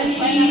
Final